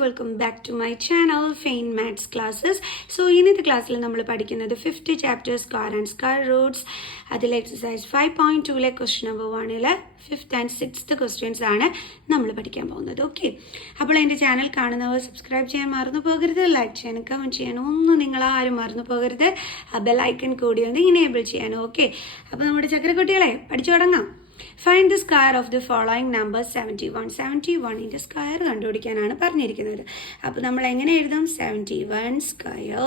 Welcome back to my channel fine maths classes. So ഇന്നത്തെ ക്ലാസ്സിൽ നമ്മൾ പഠിക്കുന്നത് 5th chapter square and square roots. അതിൽ exercise 5.2 question number 1 5th and 6th questions ആണ് നമ്മൾ പഠിക്കാൻ പോകുന്നത്. ഓക്കെ, അപ്പോൾ എൻ്റെ ചാനൽ കാണുന്നവർ സബ്സ്ക്രൈബ് ചെയ്യാൻ മറന്നു പോകരുത്, ലൈക്ക് ചെയ്യാനും കമൻറ്റ് ചെയ്യാനും ഒന്നും നിങ്ങളാരും മറന്നു പോകരുത്. ആ ബെല്ലൈക്കൺ കൂടി ഒന്ന് ഇനേബിൾ ചെയ്യാനും. ഓക്കെ, അപ്പോൾ നമ്മുടെ ചക്രക്കുട്ടികളെ പഠിച്ചു തുടങ്ങാം. Find the square of the following number 71. 71 square കണ്ടുപിടിക്കാനാണ് പറഞ്ഞിരിക്കുന്നത്. അപ്പോൾ നമ്മൾ എങ്ങനെ എഴുതും? 71 സ്ക്വയർ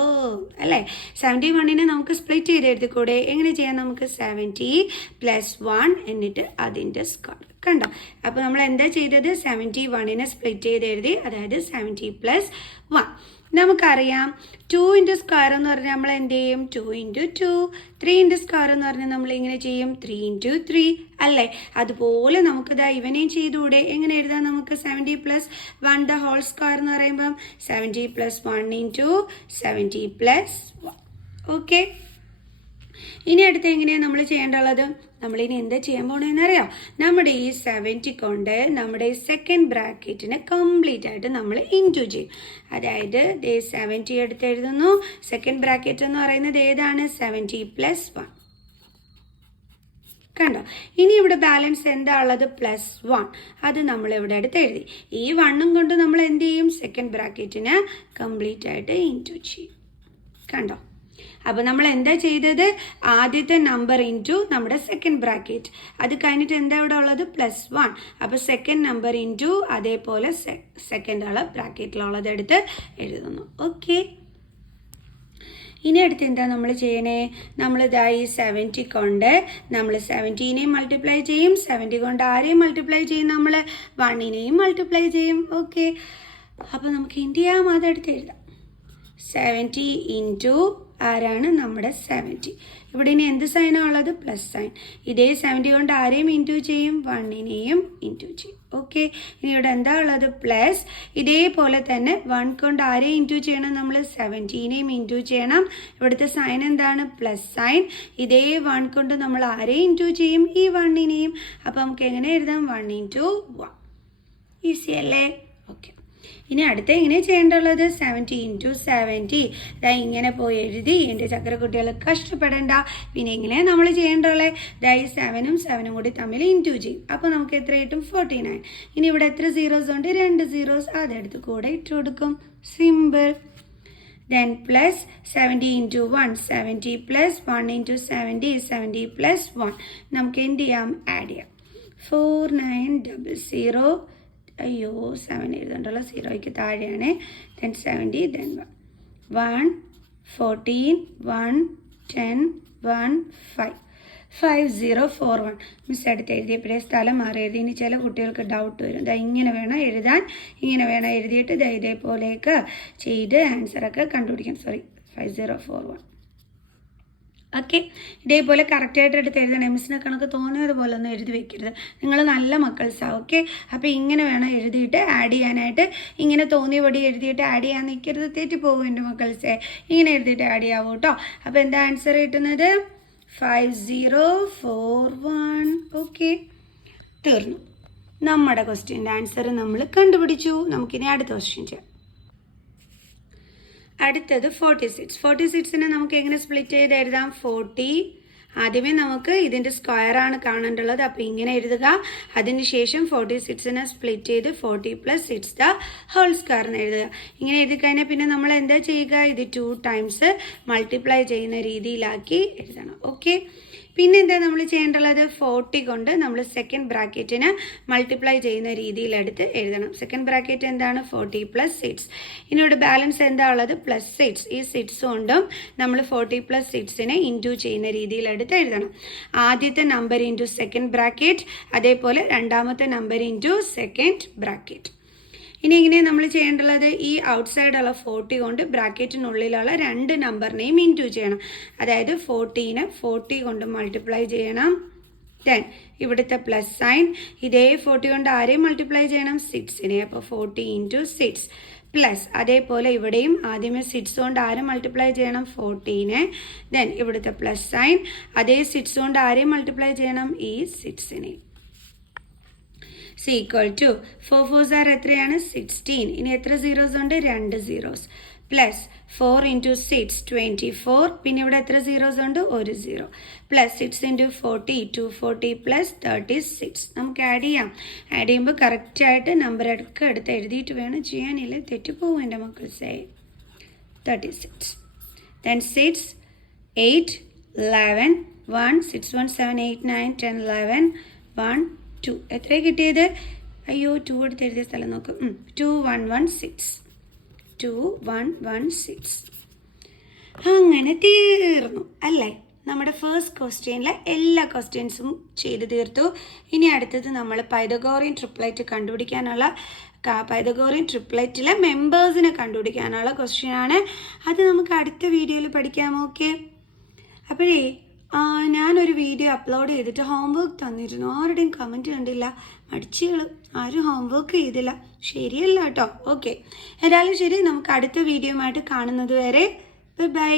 അല്ലേ. 71 നമുക്ക് സ്പ്ലിറ്റ് ചെയ്ത് എഴുതിക്കൂടെ? എങ്ങനെ ചെയ്യാം? നമുക്ക് 70 + 1 എന്നിട്ട് അതിൻ്റെ സ്ക്വയർ. കണ്ടോ? അപ്പോൾ നമ്മൾ എന്താ ചെയ്തത്? 71 സ്പ്ലിറ്റ് ചെയ്ത് എഴുതി, അതായത് 70 + 1. നമുക്കറിയാം 2 സ്ക്വയർ എന്ന് പറഞ്ഞാൽ നമ്മൾ എന്ത് ചെയ്യും? 2 × 2. 3 സ്ക്വയർ എന്ന് പറഞ്ഞാൽ നമ്മൾ ഇങ്ങനെ ചെയ്യും 3 × 3 അല്ലേ. അതുപോലെ നമുക്കിതാ ഇവനെയും ചെയ്തുകൂടെ? എങ്ങനെ എഴുതാം? നമുക്ക് 70 + 1 ദ ഹോൾ സ്ക്വയർ എന്ന് പറയുമ്പം 70 + 1 × 70 + 1. ഓക്കെ, ഇനി അടുത്ത് എങ്ങനെയാണ് നമ്മൾ ചെയ്യേണ്ടുള്ളത്? നമ്മളിനി എന്താ ചെയ്യാൻ പോകണമെന്ന് അറിയാം? നമ്മുടെ ഈ 70 കൊണ്ട് നമ്മുടെ സെക്കൻഡ് ബ്രാക്കറ്റിനെ കംപ്ലീറ്റ് ആയിട്ട് നമ്മൾ ഇൻറ്റു ചെയ്യും. അതായത് 70 എടുത്ത് എഴുതുന്നു. സെക്കൻഡ് ബ്രാക്കറ്റ് എന്ന് പറയുന്നത് ഏതാണ്? 70 + 1. കണ്ടോ? ഇനി ഇവിടെ ബാലൻസ് എന്താ ഉള്ളത്? +1. അത് നമ്മൾ ഇവിടെ അടുത്ത് എഴുതി. ഈ 1 കൊണ്ട് നമ്മൾ എന്ത് ചെയ്യും? സെക്കൻഡ് ബ്രാക്കറ്റിനെ കംപ്ലീറ്റ് ആയിട്ട് ഇൻറ്റു ചെയ്യും. കണ്ടോ? അപ്പോൾ നമ്മൾ എന്താ ചെയ്തത്? ആദ്യത്തെ നമ്പർ ഇൻറ്റു നമ്മുടെ സെക്കൻഡ് ബ്രാക്കറ്റ്, അത് കഴിഞ്ഞിട്ട് എന്താ ഇവിടെ ഉള്ളത്? +1. അപ്പോൾ സെക്കൻഡ് നമ്പർ ഇൻറ്റു അതേപോലെ സെക്കൻഡ് ഉള്ള ബ്രാക്കറ്റിലുള്ളത് എടുത്ത് എഴുതുന്നു. ഓക്കെ, ഇനി അടുത്ത് എന്താ നമ്മൾ ചെയ്യണേ? നമ്മളിതായി 70 കൊണ്ട് നമ്മൾ 70നെയും മൾട്ടിപ്ലൈ ചെയ്യും. 70 കൊണ്ട് ആരെയും മൾട്ടിപ്ലൈ ചെയ്യും? നമ്മൾ 1നെയും മൾട്ടിപ്ലൈ ചെയ്യും. ഓക്കെ, അപ്പോൾ നമുക്ക് എന്ത് ചെയ്യാം? അതെടുത്ത് എഴുതാം. 70 ഇൻറ്റു ആരാണ്? നമ്മുടെ 70. ഇവിടെ ഇനി എന്ത് സൈനാണ് ഉള്ളത്? Plus sine. ഇതേ 70 കൊണ്ട് ആരെയും ഇൻറ്റു ചെയ്യും? 1നെയും ഇൻറ്റു ചെയ്യും. ഓക്കെ, ഇനി ഇവിടെ എന്താ ഉള്ളത്? പ്ലസ്. ഇതേപോലെ തന്നെ 1 കൊണ്ട് ആരെയും ഇൻറ്റു ചെയ്യണം? നമ്മൾ 70നെയും ഇൻറ്റു ചെയ്യണം. ഇവിടുത്തെ സൈൻ എന്താണ്? Plus sine. ഇതേ 1 കൊണ്ട് നമ്മൾ ആരെയും ഇൻറ്റു ചെയ്യും? ഈ 1നെയും. അപ്പോൾ നമുക്ക് എങ്ങനെ എഴുതാം? 1 × 1. ഈസി അല്ലേ? ഓക്കെ, ഇനി അടുത്ത എങ്ങനെ ചെയ്യേണ്ടുള്ളത്? 70 × 70. ഇതാ ഇങ്ങനെ പോയി എഴുതി. എൻ്റെ ചക്രക്കുട്ടികൾ കഷ്ടപ്പെടേണ്ട. പിന്നെ എങ്ങനെ നമ്മൾ ചെയ്യേണ്ടുള്ളത്? ഇതായി 7ഉം 7ഉം കൂടി തമ്മിൽ ഇൻറ്റു ചെയ്യും. അപ്പോൾ നമുക്ക് എത്ര കിട്ടും? 49. ഇനി ഇവിടെ എത്ര സീറോസ് ഉണ്ട്? 2 സീറോസ്. അതെടുത്ത് കൂടെ ഇട്ട് കൊടുക്കും. സിമ്പിൾ. Then plus 70 × 1 70 + 1 × 70 70 + 1. നമുക്ക് എന്ത് ചെയ്യാം? ആഡ് ചെയ്യാം. 4900. അയ്യോ, 7 എഴുതണ്ടല്ലോ, 0യ്ക്ക് താഴെയാണ്. Then 70 then 1 14 1 10 1 5 5041. മിസ് എടുത്ത് എഴുതിയപ്പോഴേ സ്ഥലം മാറി എഴുതി. ഇനി ചില കുട്ടികൾക്ക് ഡൗട്ട് വരും. ഇതാ ഇങ്ങനെ വേണം എഴുതാൻ, ഇങ്ങനെ വേണം എഴുതിയിട്ട് ഇതേപോലെയൊക്കെ ചെയ്ത് ആൻസറൊക്കെ കണ്ടുപിടിക്കാം. 5041. ഓക്കെ, ഇതേപോലെ കറക്റ്റായിട്ട് എടുത്ത് എഴുതണം. മിസ്സിനെ കണക്ക് തോന്നിയതുപോലെ ഒന്നും എഴുതി വെക്കരുത്. നിങ്ങൾ നല്ല മക്കൾസാണ്. ഓക്കെ, അപ്പോൾ ഇങ്ങനെ വേണം എഴുതിയിട്ട് ആഡ് ചെയ്യാനായിട്ട്. ഇങ്ങനെ തോന്നിയപടി എഴുതിയിട്ട് ആഡ് ചെയ്യാൻ നിൽക്കരുത്, തെറ്റിപ്പോകും എൻ്റെ മക്കൾസേ. ഇങ്ങനെ എഴുതിയിട്ട് ആഡ് ചെയ്യാവൂ കേട്ടോ. അപ്പോൾ എന്താ ആൻസർ കിട്ടുന്നത്? 5041. ഓക്കെ, തീർന്നു. നമ്മുടെ ക്വസ്റ്റ്യൻ്റെ ആൻസർ നമ്മൾ കണ്ടുപിടിച്ചു. നമുക്കിനി അടുത്ത ക്വസ്റ്റ്യൻ ചെയ്യാം. അടുത്തത് 46. 46നെ നമുക്ക് എങ്ങനെ സ്പ്ലിറ്റ് ചെയ്ത് എഴുതാം? 40. ആദ്യമേ നമുക്ക് ഇതിൻ്റെ സ്ക്വയറാണ് കാണേണ്ടുള്ളത്. അപ്പോൾ ഇങ്ങനെ എഴുതുക. അതിനുശേഷം 46നെ സ്പ്ലിറ്റ് ചെയ്ത് 40 + 6 ദ ഹോൾ സ്ക്വയർ എന്ന് എഴുതുക. ഇങ്ങനെ എഴുതി കഴിഞ്ഞാൽ പിന്നെ നമ്മൾ എന്താ ചെയ്യുക? ഇത് 2 ടൈംസ് മൾട്ടിപ്ലൈ ചെയ്യുന്ന രീതിയിലാക്കി എഴുതണം. ഓക്കെ, പിന്നെ എന്താ നമ്മൾ ചെയ്യേണ്ടുള്ളത്? 40 കൊണ്ട് നമ്മൾ സെക്കൻഡ് ബ്രാക്കറ്റിന് മൾട്ടിപ്ലൈ ചെയ്യുന്ന രീതിയിലെടുത്ത് എഴുതണം. സെക്കൻഡ് ബ്രാക്കറ്റ് എന്താണ്? 40 + 6. ഇനി ഇവിടെ ബാലൻസ് എന്താ ഉള്ളത്? +6. ഈ 6 കൊണ്ടും നമ്മൾ 40 + 6നെ ഇൻറ്റു ചെയ്യുന്ന രീതിയിലെടുത്ത് എഴുതണം. ആദ്യത്തെ നമ്പർ ഇൻറ്റു സെക്കൻഡ് ബ്രാക്കറ്റ്, അതേപോലെ രണ്ടാമത്തെ നമ്പർ ഇൻറ്റു സെക്കൻഡ് ബ്രാക്കറ്റ്. ഇനി എങ്ങനെയാണ് നമ്മൾ ചെയ്യേണ്ടുള്ളത്? ഈ ഔട്ട്സൈഡുള്ള 40 കൊണ്ട് ബ്രാക്കറ്റിനുള്ളിലുള്ള 2 നമ്പറിനെയും ഇൻറ്റു ചെയ്യണം. അതായത് 40നെ 40 കൊണ്ട് മൾട്ടിപ്ലൈ ചെയ്യണം. ദെൻ ഇവിടുത്തെ പ്ലസ് സൈൻ. ഇതേ 40 കൊണ്ട് ആരെയും മൾട്ടിപ്ലൈ ചെയ്യണം? 6നെ. അപ്പോൾ 40 × 6 പ്ലസ്. അതേപോലെ ഇവിടെയും ആദ്യമേ 6 കൊണ്ട് ആരും മൾട്ടിപ്ലൈ ചെയ്യണം? 40നെ. ദെൻ ഇവിടുത്തെ പ്ലസ് സൈൻ. അതേ 6 കൊണ്ട് ആരെയും മൾട്ടിപ്ലൈ ചെയ്യണം? ഈ 6നെ. ഈക്വൽ ടു 4 4s are എത്രയാണ് 16. ഇനി എത്ര സീറോസ് ഉണ്ട് 2 സീറോസ് പ്ലസ് 4 ഇൻറ്റു 6 24. പിന്നെ ഇവിടെ എത്ര സീറോസ് ഉണ്ട് 1 സീറോ പ്ലസ് 6 ഇൻറ്റു 40 240 പ്ലസ് 36. നമുക്ക് ആഡ് ചെയ്യാം. ആഡ് ചെയ്യുമ്പോൾ കറക്റ്റായിട്ട് നമ്പർ എടുത്ത് എഴുതിയിട്ട് വേണം ചെയ്യാനില്ല തെറ്റിപ്പോവും എൻ്റെ മക്കൾ. Say 36 then 6 8 11 1 6 1 7 8 9 10 11 1 2. എത്ര കിട്ടിയത്? അയ്യോ 2 എടുത്ത് എഴുതിയ സ്ഥലം നോക്കും. 2116 2116. അങ്ങനെ തീർന്നു അല്ലേ? നമ്മുടെ ഫസ്റ്റ് ക്വസ്റ്റ്യനിലെ എല്ലാ ക്വസ്റ്റ്യൻസും ചെയ്ത് തീർത്തു. ഇനി അടുത്തത് നമ്മൾ പൈതഗോറിയൻ ട്രിപ്ലറ്റ് കണ്ടുപിടിക്കാനുള്ള പൈതഗോറിയൻ ട്രിപ്ലറ്റിലെ മെമ്പേഴ്സിനെ കണ്ടുപിടിക്കാനുള്ള ക്വസ്റ്റ്യനാണ്. അത് നമുക്ക് അടുത്ത വീഡിയോയിൽ പഠിക്കാം. ഓക്കെ, അപ്പോഴേ ഞാനൊരു വീഡിയോ അപ്ലോഡ് ചെയ്തിട്ട് ഹോംവർക്ക് തന്നിരുന്നു. ആരുടെയും കമൻറ്റ് കണ്ടില്ല. മടിച്ചുകൾ ആരും ഹോംവർക്ക് ചെയ്തില്ല. ശരിയല്ല കേട്ടോ. ഓക്കെ, എന്തായാലും ശരി, നമുക്ക് അടുത്ത വീഡിയോയുമായിട്ട് കാണുന്നത് വരെ ബൈ.